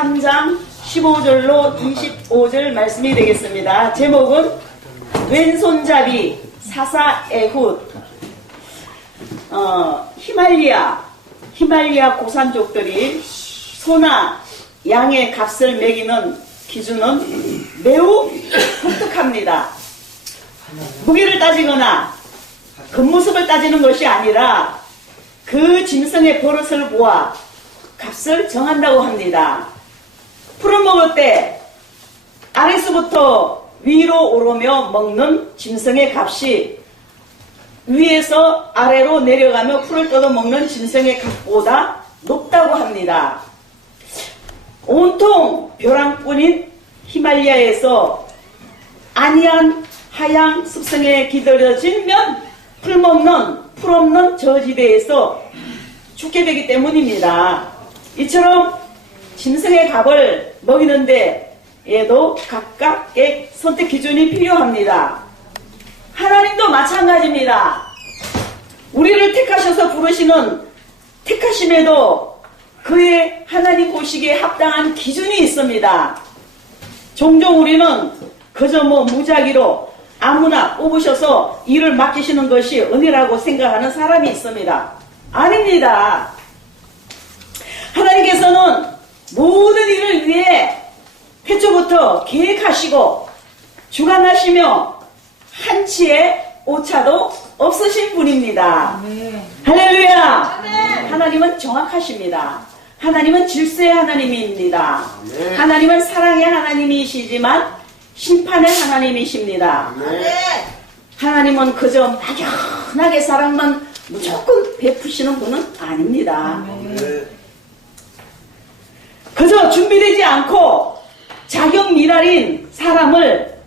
3장 15절로 25절 말씀이 되겠습니다. 제목은 왼손잡이 사사 에훗. 히말리아 고산족들이 소나 양의 값을 매기는 기준은 매우 독특합니다. 무게를 따지거나 겉모습을 따지는 것이 아니라 그 짐승의 버릇을 보아 값을 정한다고 합니다. 풀을 먹을 때 아래서부터 위로 오르며 먹는 짐승의 값이 위에서 아래로 내려가며 풀을 뜯어 먹는 짐승의 값보다 높다고 합니다. 온통 벼랑뿐인 히말리아에서 안이한 하양 습성에 기다려지면 풀 없는 저지대에서 죽게 되기 때문입니다. 이처럼 짐승의 값을 먹이는데 얘도 각각의 선택 기준이 필요합니다. 하나님도 마찬가지입니다. 우리를 택하셔서 부르시는 택하심에도 그의 하나님 보시기에 합당한 기준이 있습니다. 종종 우리는 그저 무작위로 아무나 뽑으셔서 일을 맡기시는 것이 은혜라고 생각하는 사람이 있습니다. 아닙니다. 하나님께서는 모든 일을 위해 태초부터 계획하시고 주관하시며 한치의 오차도 없으신 분입니다. 아멘. 할렐루야. 아멘. 하나님은 정확하십니다. 하나님은 질서의 하나님입니다. 아멘. 하나님은 사랑의 하나님이시지만 심판의 하나님이십니다. 아멘. 하나님은 그저 막연하게 사랑만 무조건 베푸시는 분은 아닙니다. 아멘. 그저 준비되지 않고 자격 미랄인 사람을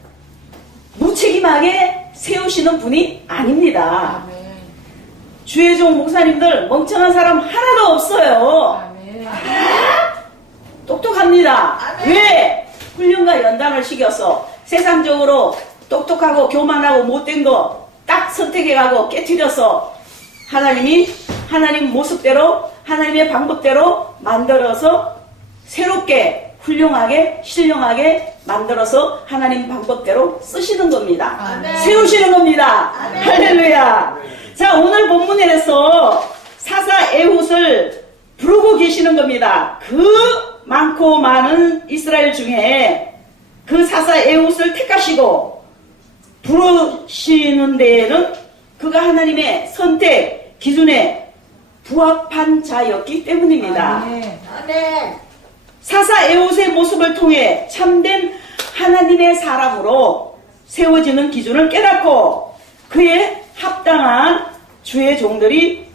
무책임하게 세우시는 분이 아닙니다. 아멘. 주의 종 목사님들 멍청한 사람 하나도 없어요. 아멘. 똑똑합니다. 아멘. 왜? 훈련과 연단을 시켜서 세상적으로 똑똑하고 교만하고 못된 거 딱 선택해가고 깨트려서 하나님 모습대로 하나님의 방법대로 만들어서 새롭게 훌륭하게 신령하게 만들어서 하나님 방법대로 쓰시는 겁니다. 아멘. 세우시는 겁니다. 아멘. 할렐루야. 자, 오늘 본문에서 사사 에훗을 부르고 계시는 겁니다. 그 많고 많은 이스라엘 중에 그 사사 에훗을 택하시고 부르시는 데에는 그가 하나님의 선택 기준에 부합한 자였기 때문입니다. 아멘. 사사 에훗의 모습을 통해 참된 하나님의 사람으로 세워지는 기준을 깨닫고 그에 합당한 주의 종들이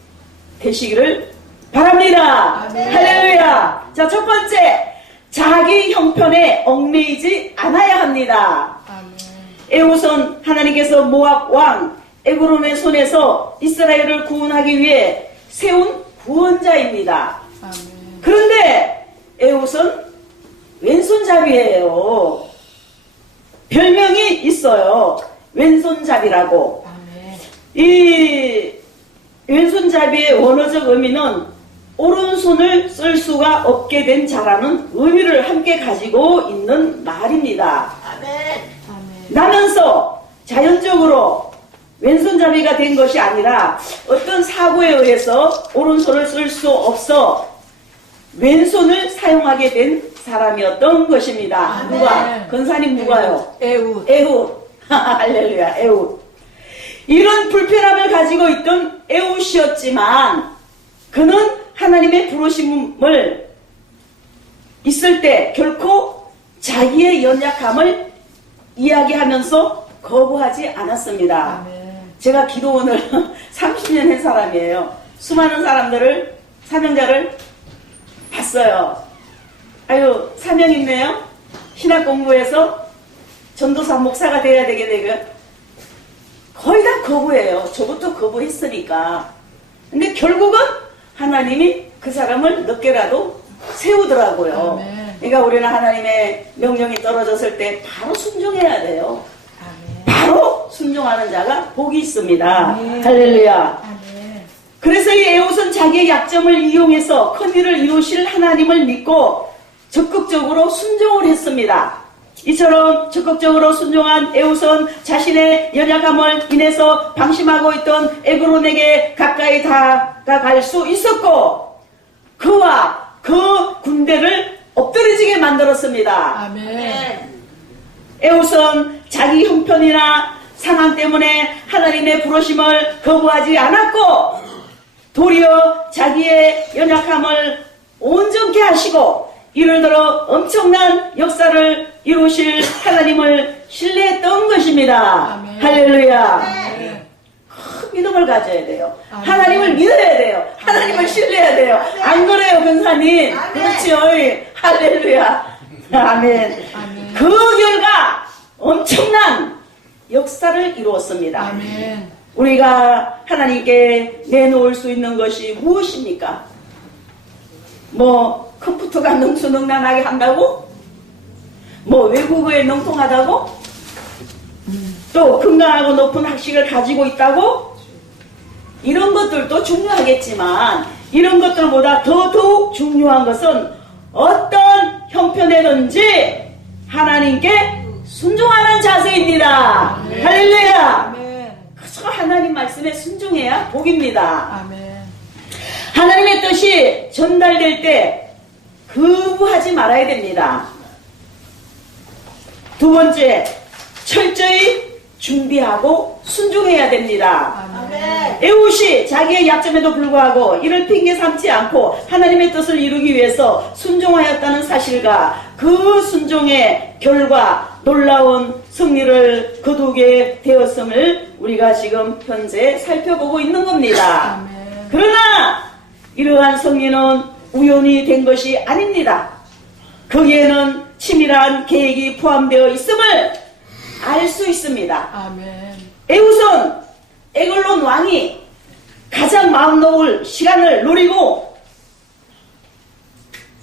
되시기를 바랍니다. 아멘. 할렐루야. 자, 첫 번째, 자기 형편에 얽매이지 않아야 합니다. 아멘. 에훗은 하나님께서 모압 왕 에그론의 손에서 이스라엘을 구원하기 위해 세운 구원자입니다. 아멘. 그런데 에훗은 왼손잡이에요. 별명이 있어요. 왼손잡이라고. 아멘. 이 왼손잡이의 원어적 의미는 오른손을 쓸 수가 없게 된 자라는 의미를 함께 가지고 있는 말입니다. 아멘. 나면서 자연적으로 왼손잡이가 된 것이 아니라 어떤 사고에 의해서 오른손을 쓸 수 없어 왼손을 사용하게 된 사람이었던 것입니다. 아멘. 누가? 권사님 누가요? 에훗. 할렐루야. 에훗. 이런 불편함을 가지고 있던 에훗이었지만 그는 하나님의 부르심을 있을 때 결코 자기의 연약함을 이야기하면서 거부하지 않았습니다. 아멘. 제가 기도원을 30년 한 사람이에요. 수많은 사명자를 봤어요. 아유, 사명 있네요. 신학 공부해서 전도사 목사가 돼야 되게 되고 거의 다 거부해요. 저부터 거부했으니까. 근데 결국은 하나님이 그 사람을 늦게라도 세우더라고요. 아멘. 그러니까 우리는 하나님의 명령이 떨어졌을 때 바로 순종해야 돼요. 아멘. 바로 순종하는 자가 복이 있습니다. 아멘. 할렐루야. 아멘. 그래서 이 에훗은 자기의 약점을 이용해서 큰일을 이루실 하나님을 믿고 적극적으로 순종을 했습니다. 이처럼 적극적으로 순종한 에우선 자신의 연약함을 인해서 방심하고 있던 에그론에게 가까이 다가갈 수 있었고 그와 그 군대를 엎드려지게 만들었습니다. 아멘. 에우선 자기 형편이나 상황 때문에 하나님의 부르심을 거부하지 않았고 도리어 자기의 연약함을 온전케 하시고 이를 들어 엄청난 역사를 이루실 하나님을 신뢰했던 것입니다. 아멘. 할렐루야. 아멘. 큰 믿음을 가져야 돼요. 아멘. 하나님을 믿어야 돼요. 하나님을 신뢰해야 돼요. 안 그래요, 변사님? 아멘. 그렇죠. 할렐루야. 아멘. 아멘. 그 결과 엄청난 역사를 이루었습니다. 아멘. 우리가 하나님께 내놓을 수 있는 것이 무엇입니까? 뭐 컴퓨터가 능수능란하게 한다고? 뭐 외국어에 능통하다고? 또 건강하고 높은 학식을 가지고 있다고? 이런 것들도 중요하겠지만 이런 것들보다 더더욱 중요한 것은 어떤 형편에든지 하나님께 순종하는 자세입니다. 아멘. 할렐루야. 아멘. 그저 하나님 말씀에 순종해야 복입니다. 아멘. 하나님의 뜻이 전달될 때 거부하지 말아야 됩니다. 두 번째, 철저히 준비하고 순종해야 됩니다. 아멘. 에웃이 자기의 약점에도 불구하고 이를 핑계 삼지 않고 하나님의 뜻을 이루기 위해서 순종하였다는 사실과 그 순종의 결과 놀라운 승리를 거두게 되었음을 우리가 지금 현재 살펴보고 있는 겁니다. 아멘. 그러나 이러한 승리는 우연히 된 것이 아닙니다. 거기에는 치밀한 계획이 포함되어 있음을 알 수 있습니다. 아멘. 에우선 에글론 왕이 가장 마음 놓을 시간을 노리고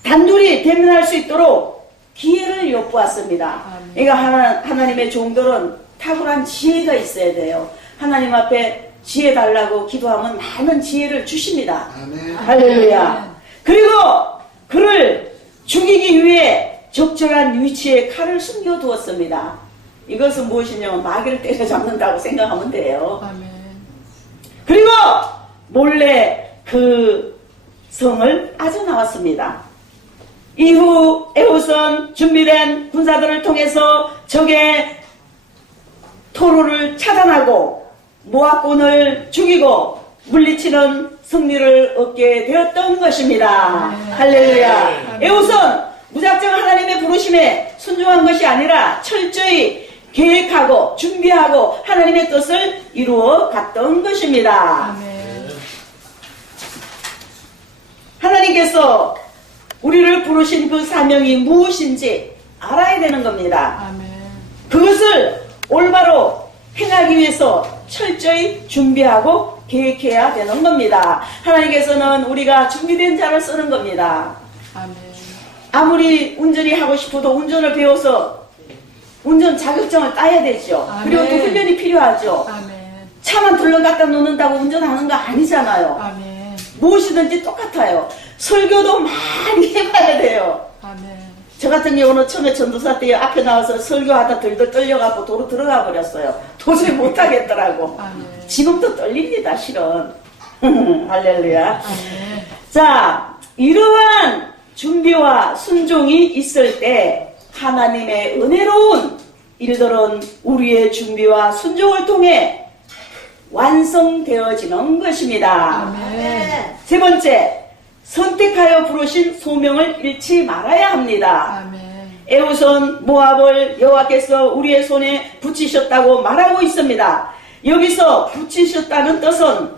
단둘이 대면할 수 있도록 기회를 엿보았습니다. 그러니까 하나님의 종들은 탁월한 지혜가 있어야 돼요. 하나님 앞에 지혜 달라고 기도하면 많은 지혜를 주십니다. 아멘. 할렐루야. 그리고 그를 죽이기 위해 적절한 위치에 칼을 숨겨두었습니다. 이것은 무엇이냐면 마귀를 때려잡는다고 생각하면 돼요. 아멘. 그리고 몰래 그 성을 빠져나왔습니다. 이후 에후선 준비된 군사들을 통해서 적의 토로를 차단하고 모압군을 죽이고 물리치는 승리를 얻게 되었던 것입니다. 할렐루야. 에후선 무작정 하나님의 부르심에 순종한 것이 아니라 철저히 계획하고 준비하고 하나님의 뜻을 이루어 갔던 것입니다. 아멘. 하나님께서 우리를 부르신 그 사명이 무엇인지 알아야 되는 겁니다. 아멘. 그것을 올바로 행하기 위해서 철저히 준비하고 계획해야 되는 겁니다. 하나님께서는 우리가 준비된 자를 쓰는 겁니다. 아멘. 아무리 운전이 하고 싶어도 운전을 배워서 운전 자격증을 따야 되죠. 그리고 또 아멘. 훈련이 필요하죠. 아멘. 차만 덜렁 갖다 놓는다고 운전하는 거 아니잖아요. 아멘. 무엇이든지 똑같아요. 설교도 많이 해봐야 돼요. 아멘. 저 같은 경우는 처음에 전도사 때 앞에 나와서 설교하다 덜덜 떨려갖고 도로 들어가 버렸어요. 도저히 못하겠더라고. 아멘. 지금도 떨립니다, 실은. 할렐루야. 아멘. 자, 이러한 준비와 순종이 있을 때 하나님의 은혜로운 일들은 우리의 준비와 순종을 통해 완성되어지는 것입니다. 아멘. 세 번째, 선택하여 부르신 소명을 잃지 말아야 합니다. 아멘. 에우선 모압을 여호와께서 우리의 손에 붙이셨다고 말하고 있습니다. 여기서 붙이셨다는 뜻은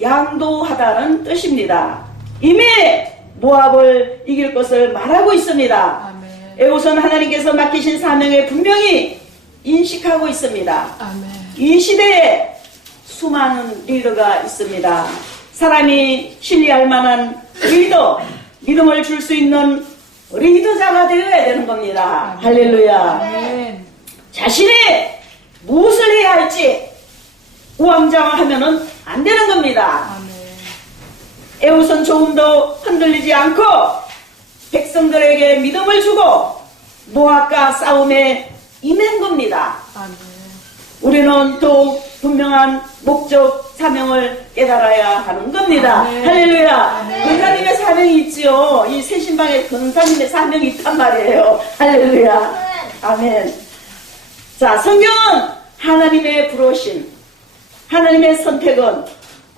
양도하다는 뜻입니다. 이미 모압을 이길 것을 말하고 있습니다. 아멘. 에우선 하나님께서 맡기신 사명에 분명히 인식하고 있습니다. 아멘. 이 시대에 수많은 리더가 있습니다. 사람이 신뢰할 만한 리더, 믿음을 줄 수 있는 리더자가 되어야 되는 겁니다. 아멘. 할렐루야. 아멘. 자신이 무엇을 해야 할지 우왕좌왕하면은 안 되는 겁니다. 아멘. 에우선 조금도 흔들리지 않고 백성들에게 믿음을 주고 모압과 싸움에 임한 겁니다. 아멘. 우리는 또 분명한 목적, 사명을 깨달아야 하는 겁니다. 아멘. 할렐루야. 아멘. 근사님의 사명이 있지요. 이 새신방에 근사님의 사명이 있단 말이에요. 할렐루야. 아멘. 자, 성경은 하나님의 부르심, 하나님의 선택은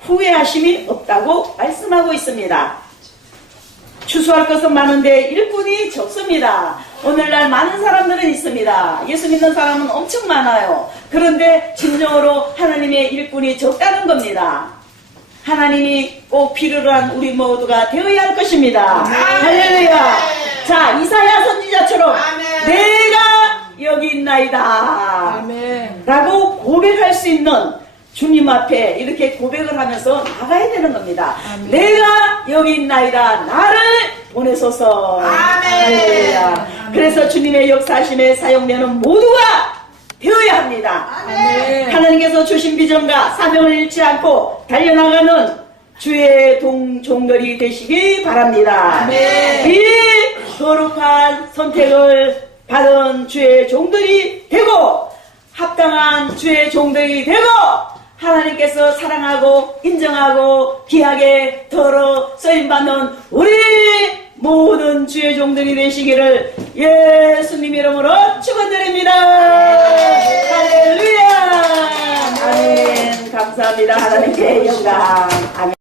후회하심이 없다고 말씀하고 있습니다. 추수할 것은 많은데 일꾼이 적습니다. 오늘날 많은 사람들은 있습니다. 예수 믿는 사람은 엄청 많아요. 그런데 진정으로 하나님의 일꾼이 적다는 겁니다. 하나님이 꼭 필요로 한 우리 모두가 되어야 할 것입니다. 할렐루야. 자, 이사야 선지자처럼 내가 여기 있나이다 아멘. 라고 고백할 수 있는 주님 앞에 이렇게 고백을 하면서 나가야 되는 겁니다. 아멘. 내가 여기 있나이다. 나를 보내소서. 할렐루야. 그래서 주님의 역사하심에 사용되는 모두가 되어야 합니다. 아멘. 하나님께서 주신 비전과 사명을 잃지 않고 달려나가는 주의 종들이 되시기 바랍니다. 아멘. 이 거룩한 선택을 받은 주의 종들이 되고 합당한 주의 종들이 되고 하나님께서 사랑하고 인정하고 귀하게 더러 쓰임받는 우리 모든 주의 종들이 되시기를 예수님 이름으로 축원드립니다. 할렐루야. 아멘. 감사합니다. 하나님께 영광. 아멘.